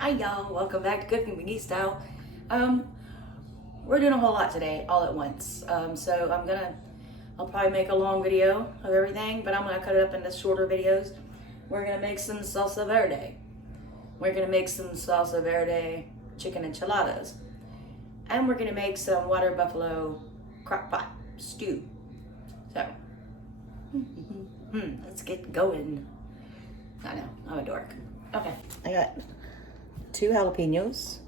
Hi y'all, welcome back to Cooking McGee Style. We're doing a whole lot today, all at once. I'll probably make a long video of everything, but I'm gonna cut it up into shorter videos. We're gonna make some salsa verde. We're gonna make some salsa verde chicken enchiladas. And we're gonna make some water buffalo crockpot stew. So, let's get going. I know, I'm a dork. Okay, I got 2 jalapeños.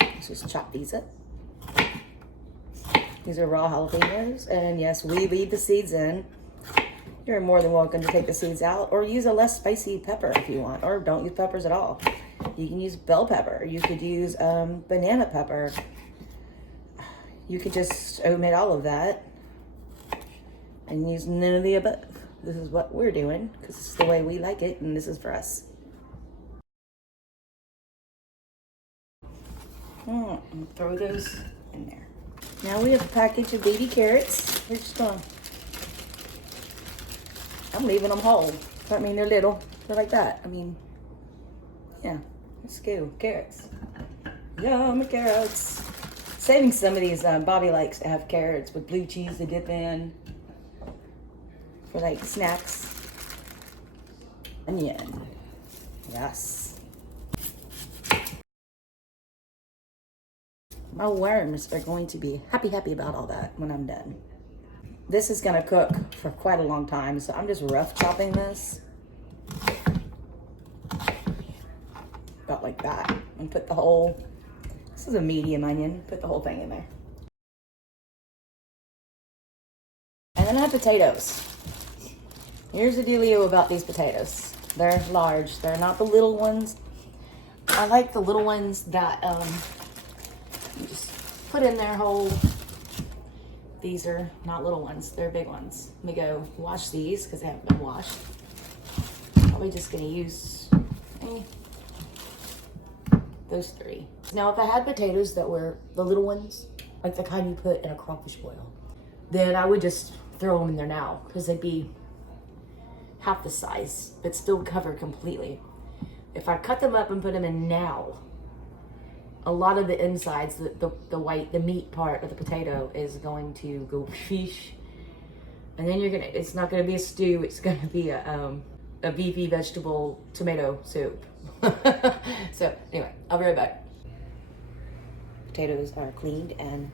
Let's just chop these up. These are raw jalapeños, and yes, we leave the seeds in. You're more than welcome to take the seeds out, or use a less spicy pepper if you want, or don't use peppers at all. You can use bell pepper. You could use banana pepper. You could just omit all of that and use none of the above. This is what we're doing because it's the way we like it, and this is for us. Throw those in there. Now we have a package of baby carrots. We're just gonna, I'm leaving them whole. I mean, they're little. They're like that. I mean, yeah, let's go. Carrots. Yummy carrots. Saving some of these, Bobby likes to have carrots with blue cheese to dip in for like snacks. Onion. Yes. My worms are going to be happy about all that when I'm done. This is gonna cook for quite a long time, so I'm just rough chopping this. About like that. And put the whole, this is a medium onion, put the whole thing in there. And then I have potatoes. Here's the dealio about these potatoes. They're large, they're not the little ones. I like the little ones that, you just put in there whole. These are not little ones, they're big ones. Let me go wash these because they haven't been washed. Probably just gonna use those 3. Now if I had potatoes that were the little ones, like the kind you put in a crawfish boil, then I would just throw them in there now because they'd be half the size, but still covered completely. If I cut them up and put them in now, a lot of the insides, the white, the meat part of the potato is going to go sheesh. And then it's not gonna be a stew, it's gonna be a beefy vegetable tomato soup. So anyway, I'll be right back. Potatoes are cleaned and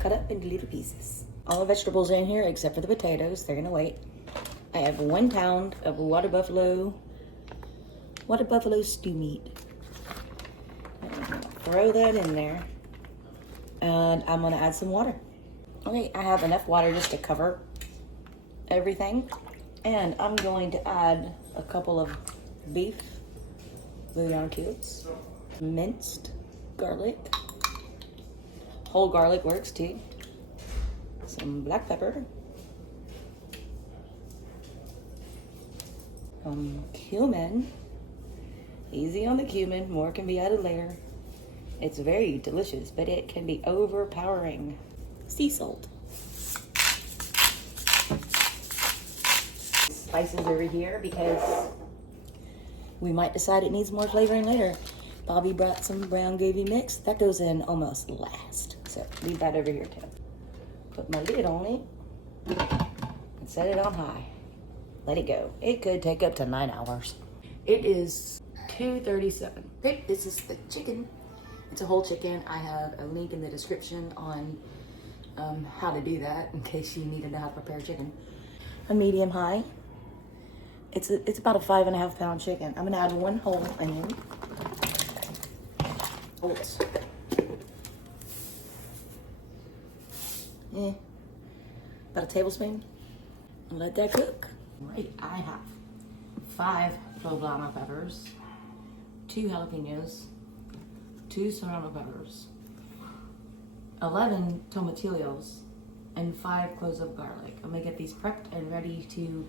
cut up into little pieces. All the vegetables are in here except for the potatoes, they're gonna wait. I have 1 pound of water buffalo stew meat. Throw that in there, and I'm gonna add some water. Okay, I have enough water just to cover everything, and I'm going to add a couple of beef bouillon cubes, minced garlic, whole garlic works too, some black pepper, cumin. Easy on the cumin, more can be added later. It's very delicious, but it can be overpowering. Sea salt. Spices over here because we might decide it needs more flavoring later. Bobby brought some brown gravy mix. That goes in almost last. So leave that over here too. Put my lid on it and set it on high. Let it go. It could take up to 9 hours. It is 2:37. This is the chicken. It's a whole chicken. I have a link in the description on how to do that in case you need to know how to prepare chicken. A medium high. It's about a 5.5 pound chicken. I'm gonna add 1 whole onion. About a tablespoon. And let that cook. Right, I have 5 Poblano peppers, 2 jalapeños, 2 Serrano peppers, 11 tomatillos, and 5 cloves of garlic. I'm gonna get these prepped and ready to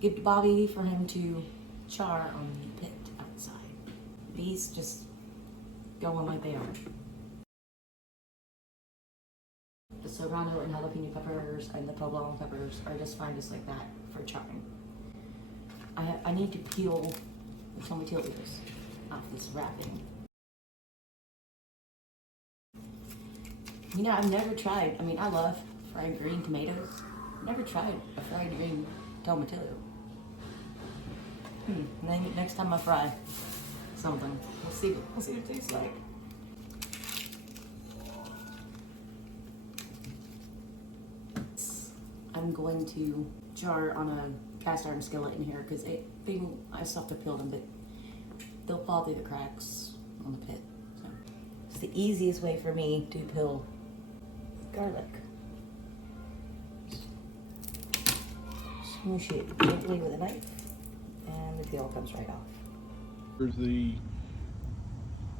give to Bobby for him to char on the pit outside. These just go on like they are. The Serrano and jalapeno peppers and the Poblano peppers are just fine just like that for charring. I need to peel the tomatillos. off this wrapping. You know, I've never tried, I mean, I love fried green tomatoes. Never tried a fried green tomatillo. Maybe next time I fry something, we'll see what it tastes like. I'm going to jar on a cast iron skillet in here because I still have to peel them, but they'll fall through the cracks on the pit. So it's the easiest way for me to peel garlic. Smoosh it gently with a knife, and the peel comes right off. There's the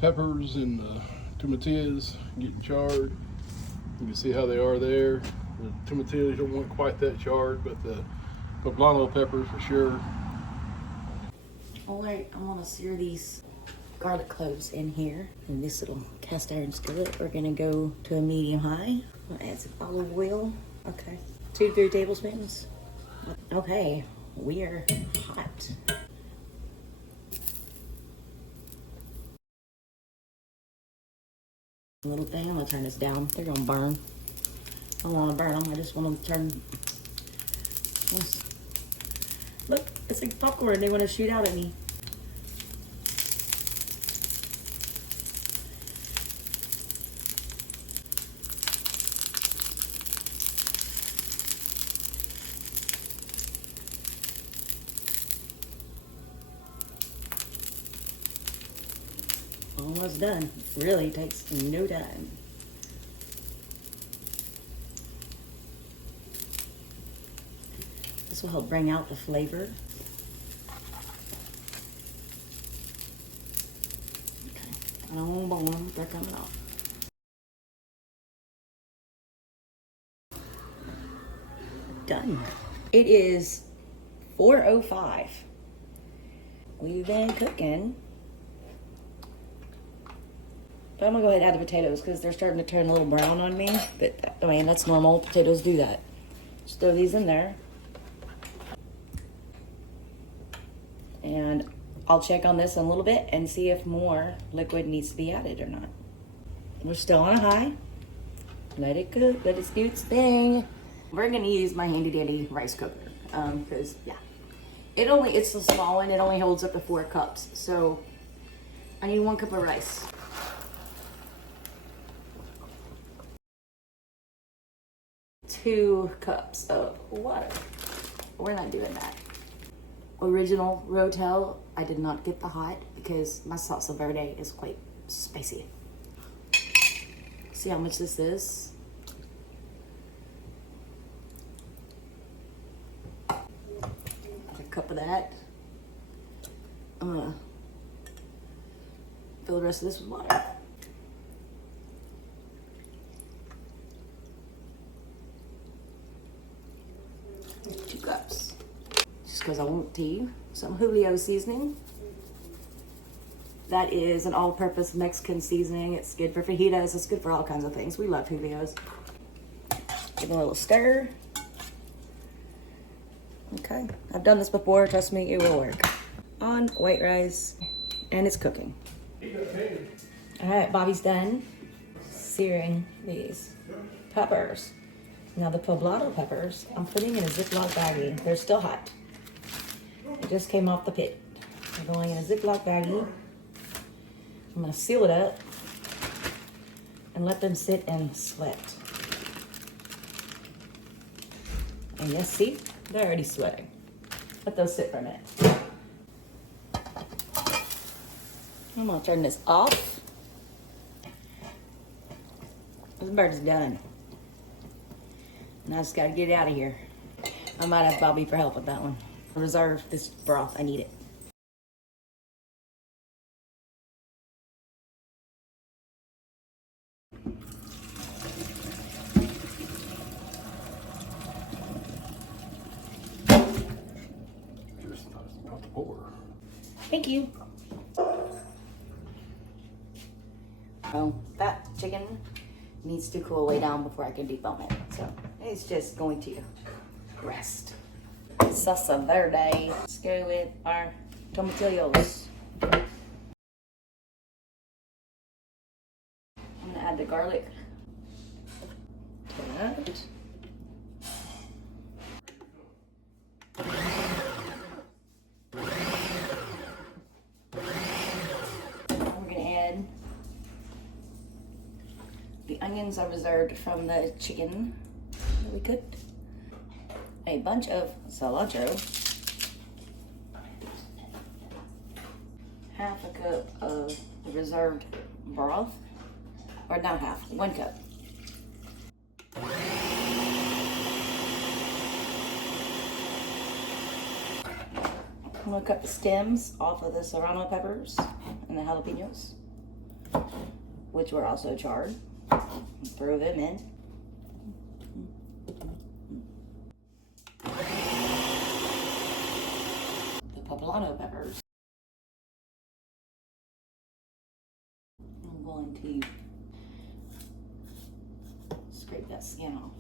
peppers and the tomatillos getting charred. You can see how they are there. The tomatillos don't want quite that charred, but the Poblano peppers for sure. All right, I want to sear these garlic cloves in here in this little cast iron skillet. We're gonna go to a medium high. I'll add some olive oil. Okay, 2 to 3 tablespoons. Okay, we are hot. Little thing, I'm gonna turn this down. They're gonna burn. I don't want to burn them. I just want them to turn. Look, it's like popcorn. They want to shoot out at me. Almost done. Really takes no time. This will help bring out the flavor. Okay, I don't want them, they're coming off. Done. It is 4:05. We've been cooking. But I'm gonna go ahead and add the potatoes because they're starting to turn a little brown on me. But I mean, that's normal. Potatoes do that. Just throw these in there. And I'll check on this in a little bit and see if more liquid needs to be added or not. We're still on a high. Let it cook, let it do its thing. We're gonna use my handy dandy rice cooker. Because yeah, it's a small one, it only holds up to 4 cups. So I need 1 cup of rice. Two cups of water. We're not doing that. Original Rotel, I did not get the hot because my salsa verde is quite spicy. See how much this is? A cup of that. I'm gonna fill the rest of this with water. Because I want tea, some Julio seasoning. That is an all-purpose Mexican seasoning. It's good for fajitas. It's good for all kinds of things. We love Julios. Give it a little stir. Okay, I've done this before. Trust me, it will work. On white rice, and it's cooking. All right, Bobby's done searing these peppers. Now the Poblano peppers, I'm putting in a Ziploc baggie. They're still hot. It just came off the pit. I'm going in a Ziploc baggie. I'm gonna seal it up and let them sit and sweat. And yes, see, they're already sweating. Let those sit for a minute. I'm gonna turn this off. This bird's done. And I just gotta get out of here. I might have Bobby for help with that one. Reserve this broth, I need it. Just about to pour. Thank you. Oh, that chicken needs to cool way down before I can debone it. So it's just going to rest. Salsa verde. Let's go with our tomatillos. add the garlic to that. We're gonna add the onions I reserved from the chicken that we cooked. A bunch of cilantro. Half a cup of the reserved broth, or not half, 1 cup. I'm gonna cut the stems off of the Serrano peppers and the jalapeños, which were also charred. Throw them in. The Poblano peppers. I'm going to scrape that skin off.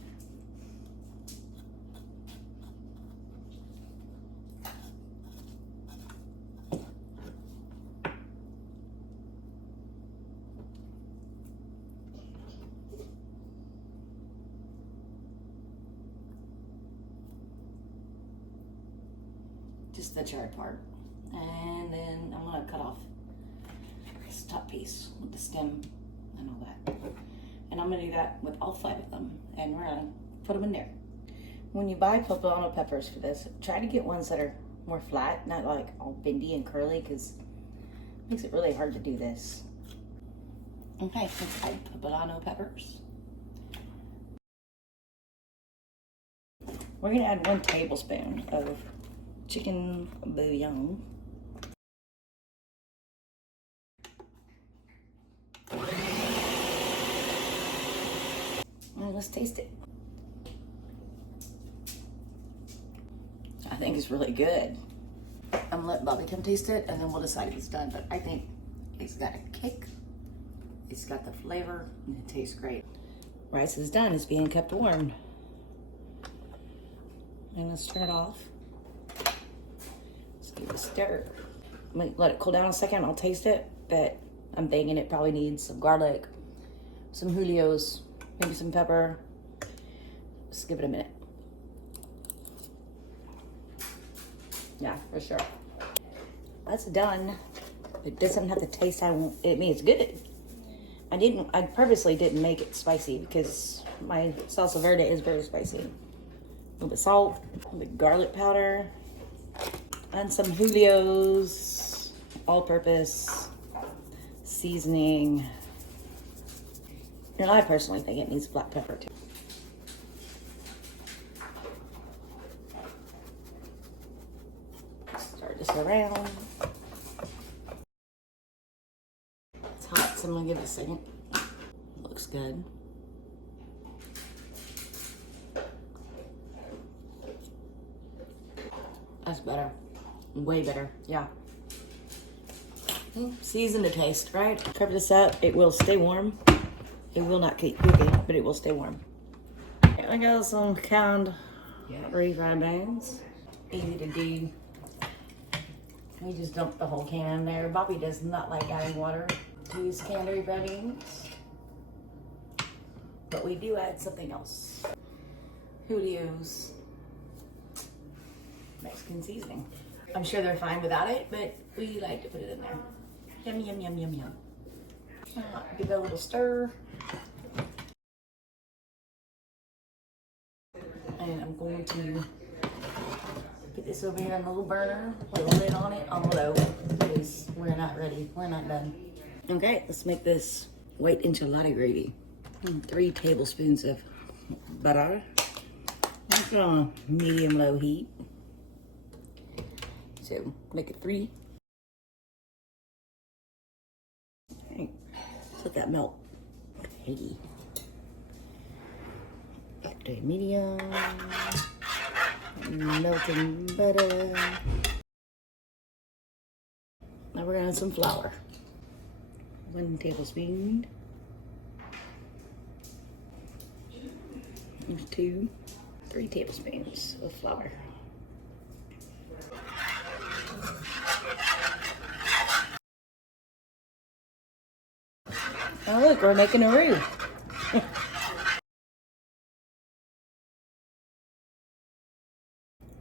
Just the charred part. And then I'm gonna cut off this top piece with the stem and all that. And I'm gonna do that with all 5 of them. And we're gonna put them in there. When you buy poblano peppers for this, try to get ones that are more flat, not like all bendy and curly, because it makes it really hard to do this. Okay, let's add poblano peppers. We're gonna add 1 tablespoon of chicken bouillon. Well, let's taste it. I think it's really good. I'm gonna let Bobby come taste it and then we'll decide if it's done, but I think it's got a kick, it's got the flavor, and it tastes great. Rice is done, it's being kept warm. And let's turn it off. Give it a stir. I'm gonna let it cool down a second. I'll taste it, but I'm thinking it probably needs some garlic, some Julios, maybe some pepper. Just give it a minute. Yeah, for sure. That's done. It doesn't have the taste I want. I mean, it's good. I purposely didn't make it spicy because my salsa verde is very spicy. A little bit of salt, a little bit of garlic powder, and some Julios, all-purpose seasoning. And I personally think it needs black pepper too. Stir this around. It's hot, so I'm gonna give it a second. Looks good. That's better. Way better, yeah. Season to taste, right? Cover this up. It will stay warm. It will not keep cooking, but it will stay warm. I got some canned refried beans. Easy to do. We just dump the whole can in there. Bobby does not like adding water to his canned refried beans, but we do add something else. Julios. Mexican seasoning. I'm sure they're fine without it, but we like to put it in there. Yum, yum, yum, yum, yum. Give it a little stir. And I'm going to put this over here on the little burner, put a lid on it on low, because we're not ready. We're not done. Okay, let's make this white enchilada gravy. 3 tablespoons of butter. It's on a medium-low heat. So make it 3. Okay, let that melt. Okay. Back to medium. Melting butter. Now we're gonna add some flour. 1 tablespoon. 2, 3 tablespoons of flour. Oh look, we're making a roux.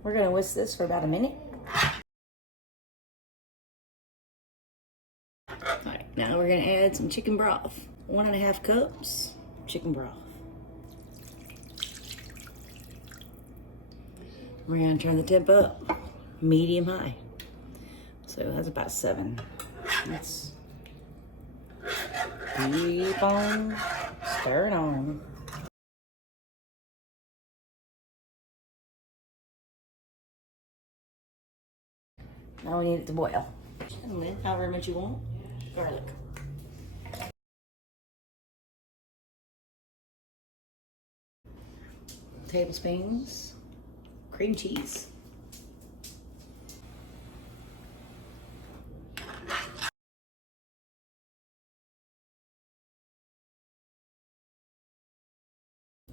We're gonna whisk this for about a minute. Alright, now we're gonna add some chicken broth. 1.5 cups chicken broth. We're gonna turn the temp up, medium high. So that's about 7. Let's keep on stirring on. Now we need it to boil. And then, however much you want, garlic. Tablespoons, cream cheese.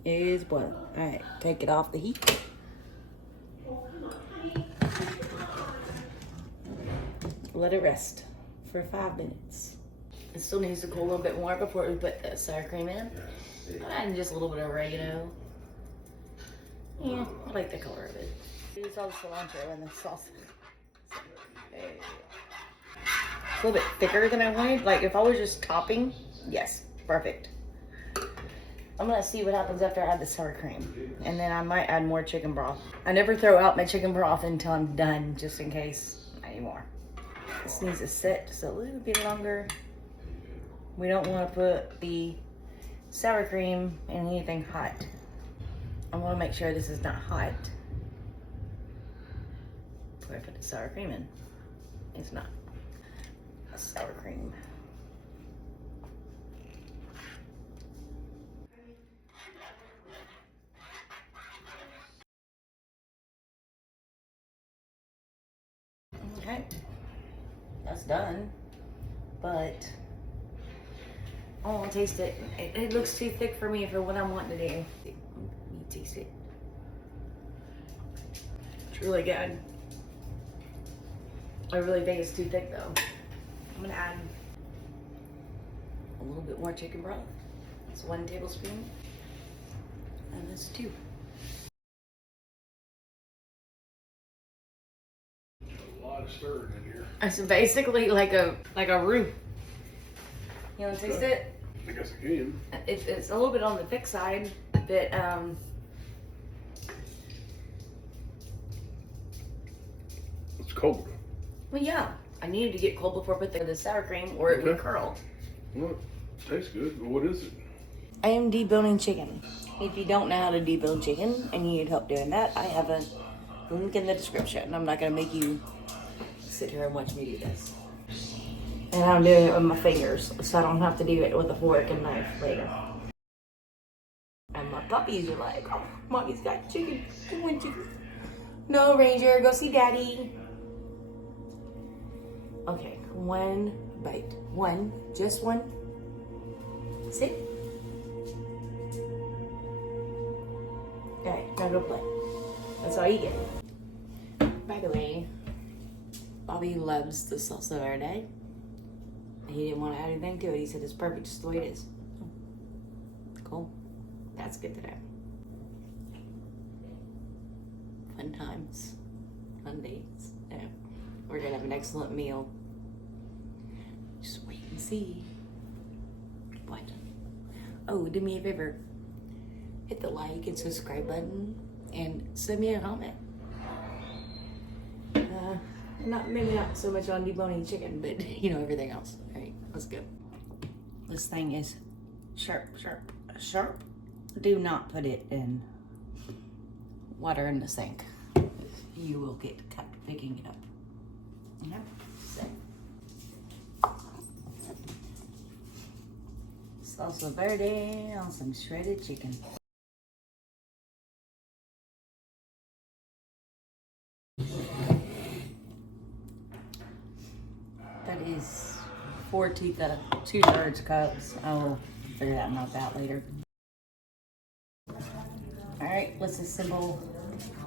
Is boiling. Alright, take it off the heat. Let it rest for 5 minutes. It still needs to cool a little bit more before we put the sour cream in. And just a little bit of oregano. Yeah, I like the color of it. Use all the cilantro and the salsa. It's a little bit thicker than I wanted. Like if I was just topping, yes, perfect. I'm gonna see what happens after I add the sour cream. And then I might add more chicken broth. I never throw out my chicken broth until I'm done, just in case I need more. This needs to sit just a little bit longer. We don't want to put the sour cream in anything hot. I want to make sure this is not hot before I put the sour cream in. It's not. Sour cream. Okay, that's done, but I want to taste it. It looks too thick for me for what I'm wanting to do. Let me taste it. It's really good. I really think it's too thick though. I'm gonna add a little bit more chicken broth. It's 1 tablespoon, and this 2. A lot of stirring in here. It's basically like a roux. You want to taste it? I guess I can. It's a little bit on the thick side, but It's cold. well, yeah. I needed to get cold before I put the sour cream, or it would curl. Well, it tastes good, but what is it? I am deboning chicken. If you don't know how to debone chicken and you need help doing that, I have a link in the description. I'm not gonna make you sit here and watch me do this. And I'm doing it with my fingers, so I don't have to do it with a fork and knife later. And my puppies are like, oh, mommy's got chicken. I want chicken. No, Ranger, go see daddy. Okay, 1 bite. 1, just 1. Sit. Alright, now go play. That's all you get. By the way, Bobby loves the salsa verde. He didn't want to add anything to it. He said it's perfect just the way it is. Cool. That's good to know. Fun times. Fun days. Yeah. We're going to have an excellent meal. Just wait and see. What? Oh, do me a favor. Hit the like and subscribe button and send me a comment. Maybe not so much on deboning chicken, but you know, everything else. All right, let's go. This thing is sharp, sharp, sharp. Do not put it in water in the sink. You will get cut picking it up. Okay, so salsa verde on some shredded chicken. That is 4 2/3 cups. I will figure that amount out later. All right, let's assemble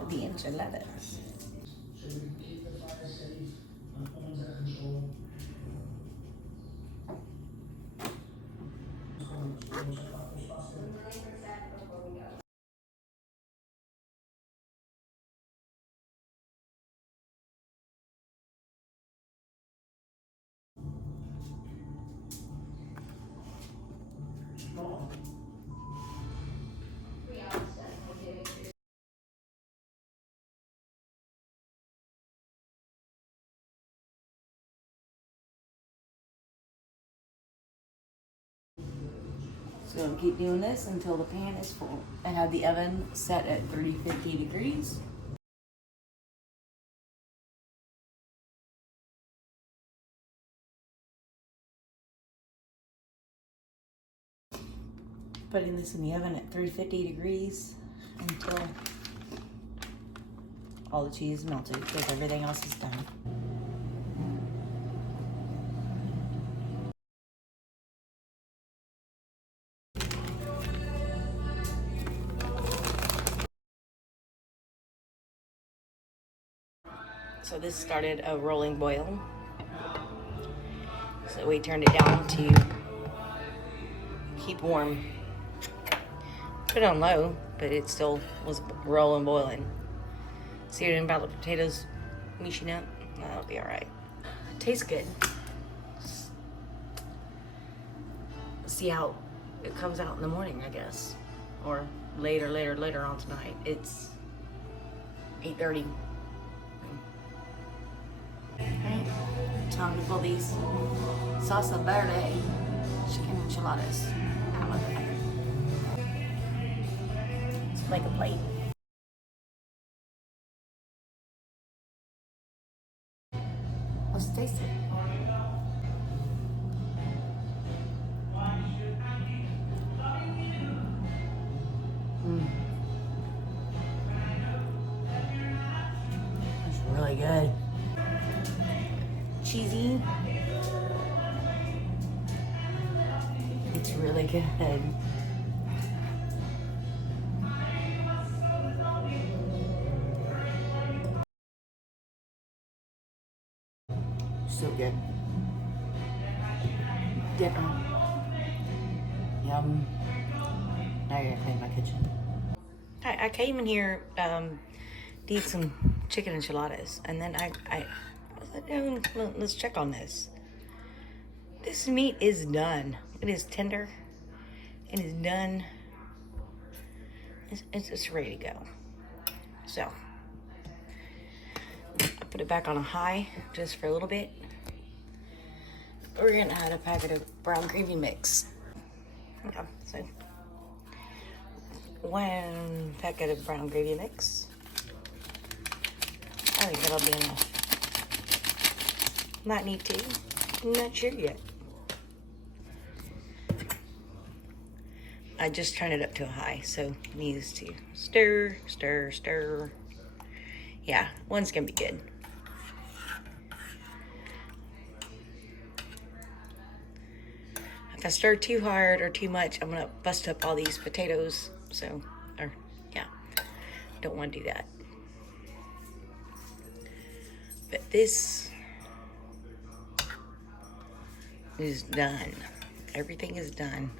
the enchiladas. So I'm keep doing this until the pan is full. I have the oven set at 350 degrees. Putting this in the oven at 350 degrees until all the cheese is melted because everything else is done. So this started a rolling boil. So we turned it down to keep warm. Put it on low, but it still was rolling, boiling. See what about the potatoes mushing up? That'll be all right. Tastes good. See how it comes out in the morning, I guess, or later on tonight. It's 8:30. Alright, time to pull these salsa verde chicken enchiladas out of the oven. Let's make a plate. Let's taste it. It's really good. Cheesy. It's really good. So good. Different. Yum. Now you're gonna clean my kitchen. I came in here to eat some chicken enchiladas, and then I was like, oh, let's check on this. This meat is done. It is tender. It is done. It's ready to go. So I put it back on a high just for a little bit. We're gonna add a packet of brown gravy mix. Okay, so 1 packet of brown gravy mix. I think that'll be enough. Might need 2. I'm not sure yet. I just turned it up to a high, so it needs to stir, stir, stir. Yeah, 1's gonna be good. If I stir too hard or too much, I'm gonna bust up all these potatoes. So, yeah, don't want to do that. But this is done. Everything is done.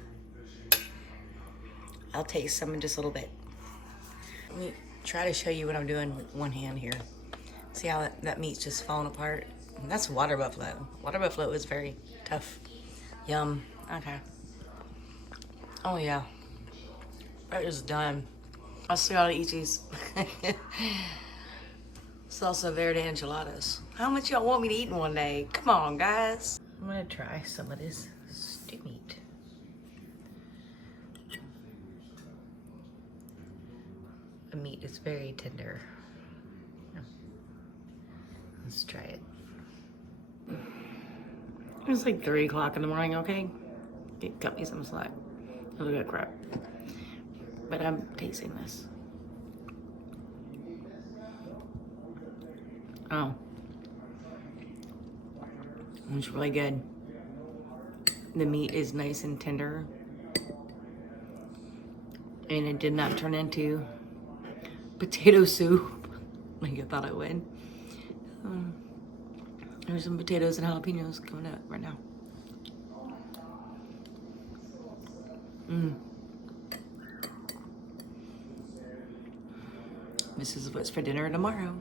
I'll taste some in just a little bit. Let me try to show you what I'm doing with one hand here. See how that meat's just falling apart? That's water buffalo. Water buffalo is very tough. Yum. Okay. Oh yeah. That is done. I still gotta eat these salsa verde enchiladas. How much y'all want me to eat in one day? Come on, guys. I'm gonna try some of this stew meat. The meat is very tender. Let's try it. It's like 3 o'clock in the morning, okay? Cut me some slack. Look at crap. But I'm tasting this. Oh. It's really good. The meat is nice and tender. And it did not turn into potato soup like I thought it would. There's some potatoes and jalapeños coming up right now. This is what's for dinner tomorrow.